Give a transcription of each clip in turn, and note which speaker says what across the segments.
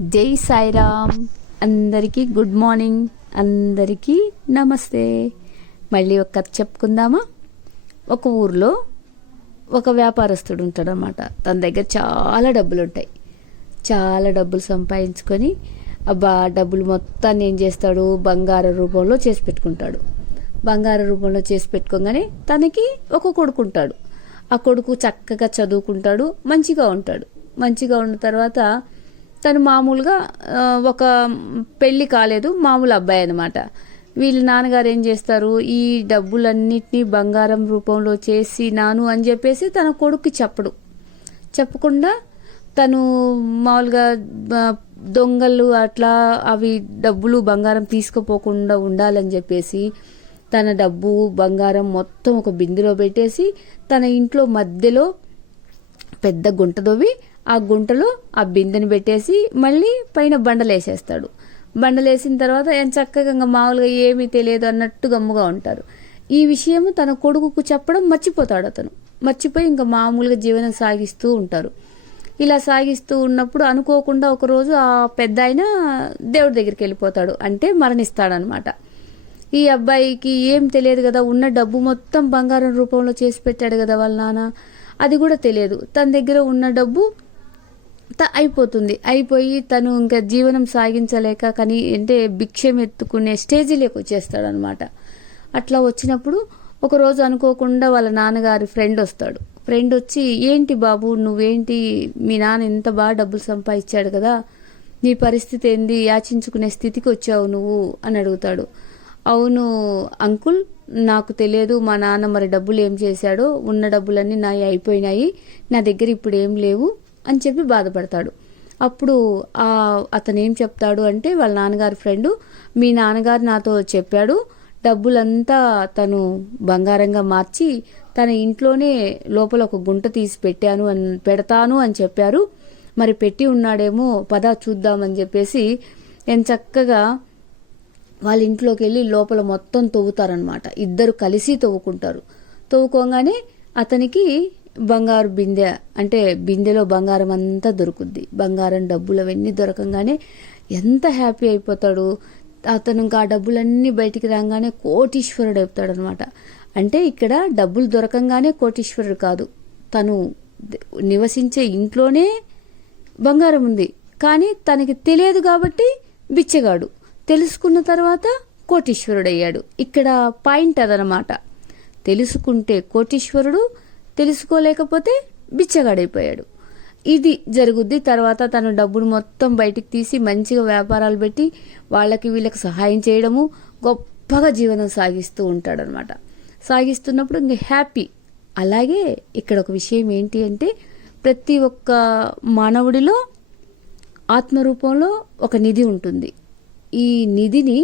Speaker 1: జై సాయిరామ్. అందరికీ good morning. అందరికీ నమస్తే. మళ్ళీ ఒక కథ చెప్పుకుందామా? ఒక ఊర్లో ఒక వ్యాపారస్తుడు ఉంటాడనమాట తన దగ్గర చాలా డబ్బులు ఉంటాయి చాలా డబ్బులు సంపాదించుకొని అబ్బా డబ్బులు మొత్తాన్ని ఏం చేస్తాడు? బంగారు రూపంలో చేసి పెట్టుకుంటాడు. బంగారు రూపంలో చేసి పెట్టుకోగానే తనకి ఒక కొడుకు ఉంటాడు. ఆ కొడుకు చక్కగా చదువుకుంటాడు మంచిగా ఉంటాడు. మంచిగా ఉన్న తర్వాత తను మామూలుగా ఒక పెళ్ళి కాలేదు మామూలు అబ్బాయి అనమాట వీళ్ళ నాన్నగారు ఏం చేస్తారు? ఈ డబ్బులన్నిటినీ బంగారం రూపంలో చేసి నాను అని చెప్పేసి తన కొడుక్కి చెప్పడు. చెప్పకుండా తను మామూలుగా దొంగలు అట్లా అవి డబ్బులు బంగారం తీసుకుపోకుండా ఉండాలని చెప్పేసి తన డబ్బు బంగారం మొత్తం ఒక బిందులో పెట్టేసి తన ఇంట్లో మధ్యలో పెద్ద గుంట దొవి ఆ గుంటలో ఆ బిందెని పెట్టేసి మళ్ళీ పైన బండలేసేస్తాడు. బండలేసిన తర్వాత ఆయన చక్కగా ఇంకా మామూలుగా ఏమీ తెలియదు అన్నట్టు గమ్ముగా ఉంటారు. ఈ విషయం తన కొడుకుకు చెప్పడం మర్చిపోతాడు అతను. మర్చిపోయి ఇంకా మామూలుగా జీవనం సాగిస్తూ ఉంటారు. ఇలా సాగిస్తూ ఉన్నప్పుడు అనుకోకుండా ఒకరోజు ఆ పెద్ద ఆయన దేవుడి దగ్గరికి వెళ్ళిపోతాడు. అంటే మరణిస్తాడనమాట. ఈ అబ్బాయికి ఏం తెలియదు కదా ఉన్న డబ్బు మొత్తం బంగారం రూపంలో చేసి పెట్టాడు కదా వాళ్ళ నాన్న. అది కూడా తెలియదు. తన దగ్గర ఉన్న డబ్బు అయిపోతుంది. అయిపోయి తను ఇంకా జీవనం సాగించలేక కానీ అంటే భిక్షం ఎత్తుకునే స్టేజీలోకి వచ్చేస్తాడనమాట. అట్లా వచ్చినప్పుడు ఒకరోజు అనుకోకుండా వాళ్ళ నాన్నగారి ఫ్రెండ్ వస్తాడు. ఫ్రెండ్ వచ్చి ఏంటి బాబు నువ్వేంటి? మీ నాన్న ఇంత బాగా డబ్బులు సంపాదించాడు కదా. నీ పరిస్థితి ఏంది? యాచించుకునే స్థితికి వచ్చావు నువ్వు? అని అడుగుతాడు. అవును అంకుల్ నాకు తెలియదు మా నాన్న మరి డబ్బులు ఏం చేశాడో. ఉన్న డబ్బులన్నీ నాయి అయిపోయినాయి. నా దగ్గర ఇప్పుడు ఏం లేవు. అని చెప్పి బాధపడతాడు. అప్పుడు అతనేం అతను ఏం చెప్తాడు అంటే వాళ్ళ నాన్నగారి ఫ్రెండు మీ నాన్నగారు నాతో చెప్పాడు డబ్బులంతా తను బంగారంగా మార్చి తన ఇంట్లోనే లోపల ఒక గుంట తీసి పెట్టాను అని పెడతాను అని చెప్పారు. మరి పెట్టి ఉన్నాడేమో పద చూద్దామని చెప్పేసి నేను చక్కగా వాళ్ళ ఇంట్లోకి వెళ్ళి లోపల మొత్తం తవ్వుతారనమాట ఇద్దరు కలిసి తవ్వుకుంటారు. తవ్వుకోగానే అతనికి బంగారు బిందె అంటే బిందెలో బంగారం అంతా దొరుకుద్ది. బంగారం డబ్బులు అవన్నీ దొరకంగానే ఎంత హ్యాపీ అయిపోతాడు. అతను ఇంకా ఆ డబ్బులన్నీ బయటికి రాగానే కోటీశ్వరుడు అవుతాడు అనమాట అంటే ఇక్కడ డబ్బులు దొరకంగానే కోటీశ్వరుడు కాదు. తను నివసించే ఇంట్లోనే బంగారం ఉంది. కానీ తనకి తెలియదు కాబట్టి బిచ్చగాడు. తెలుసుకున్న తర్వాత కోటీశ్వరుడయ్యాడు. ఇక్కడ పాయింట్ అదనమాట. తెలుసుకుంటే కోటీశ్వరుడు తెలుసుకోలేకపోతే బిచ్చగాడైపోయాడు. ఇది జరుగుద్ది తర్వాత తను డబ్బును మొత్తం బయటికి తీసి మంచిగా వ్యాపారాలు పెట్టి వాళ్ళకి వీళ్ళకి సహాయం చేయడము గొప్పగా జీవనం సాగిస్తూ ఉంటాడనమాట సాగిస్తున్నప్పుడు ఇంక హ్యాపీ. అలాగే ఇక్కడ ఒక విషయం ఏంటి అంటే ప్రతి ఒక్క మానవుడిలో ఆత్మరూపంలో ఒక నిధి ఉంటుంది. ఈ నిధిని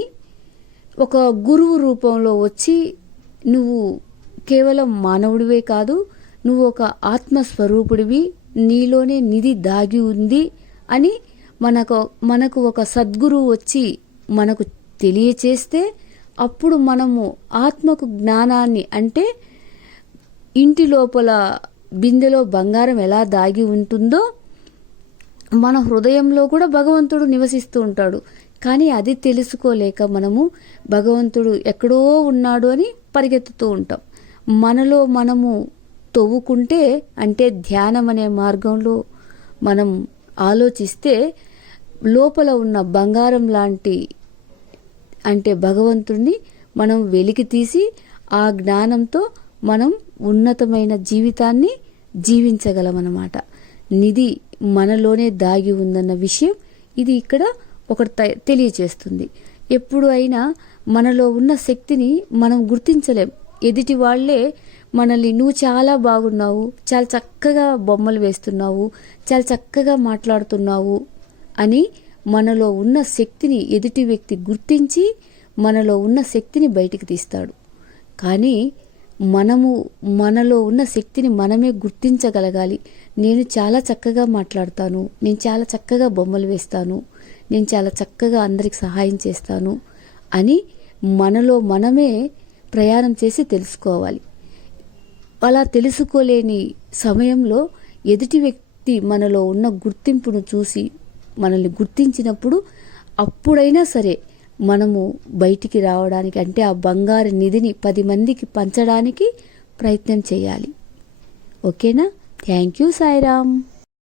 Speaker 1: ఒక గురువు రూపంలో వచ్చి నువ్వు కేవలం మానవుడివే కాదు నువ్వు ఒక ఆత్మస్వరూపుడివి నీలోనే నిధి దాగి ఉంది అని మనకు మనకు ఒక సద్గురువు వచ్చి మనకు తెలియచేస్తే అప్పుడు మనము ఆత్మకు జ్ఞానాన్ని అంటే ఇంటి లోపల బిందెలో బంగారం ఎలా దాగి ఉంటుందో మన హృదయంలో కూడా భగవంతుడు నివసిస్తూ ఉంటాడు. కానీ అది తెలుసుకోలేక మనము భగవంతుడు ఎక్కడో ఉన్నాడు అని పరిగెత్తుతూ ఉంటాం. మనలో మనము తవ్వుకుంటే అంటే ధ్యానం అనే మార్గంలో మనం ఆలోచిస్తే లోపల ఉన్న బంగారం లాంటి అంటే భగవంతుణ్ణి మనం వెలికి తీసి ఆ జ్ఞానంతో మనం ఉన్నతమైన జీవితాన్ని జీవించగలమన్నమాట. నిధి మనలోనే దాగి ఉందన్న విషయం ఇది ఇక్కడ ఒకటి త- తెలియచేస్తుంది. ఎప్పుడు అయినా మనలో ఉన్న శక్తిని మనం గుర్తించలేం. ఎదుటి వాళ్ళే మనల్ని నువ్వు చాలా బాగున్నావు చాలా చక్కగా బొమ్మలు వేస్తున్నావు చాలా చక్కగా మాట్లాడుతున్నావు అని మనలో ఉన్న శక్తిని ఎదుటి వ్యక్తి గుర్తించి మనలో ఉన్న శక్తిని బయటికి తీస్తాడు. కానీ మనము మనలో ఉన్న శక్తిని మనమే గుర్తించగలగాలి. నేను చాలా చక్కగా మాట్లాడతాను నేను చాలా చక్కగా బొమ్మలు వేస్తాను నేను చాలా చక్కగా అందరికి సహాయం చేస్తాను అని మనలో మనమే ప్రయాణం చేసి తెలుసుకోవాలి. అలా తెలుసుకోలేని సమయంలో ఎదుటి వ్యక్తి మనలో ఉన్న గుర్తింపును చూసి మనల్ని గుర్తించినప్పుడు అప్పుడైనా సరే మనము బయటికి రావడానికి అంటే ఆ బంగారు నిధిని పది మందికి పంచడానికి ప్రయత్నం చేయాలి. ఓకేనా? Thank you Sairam.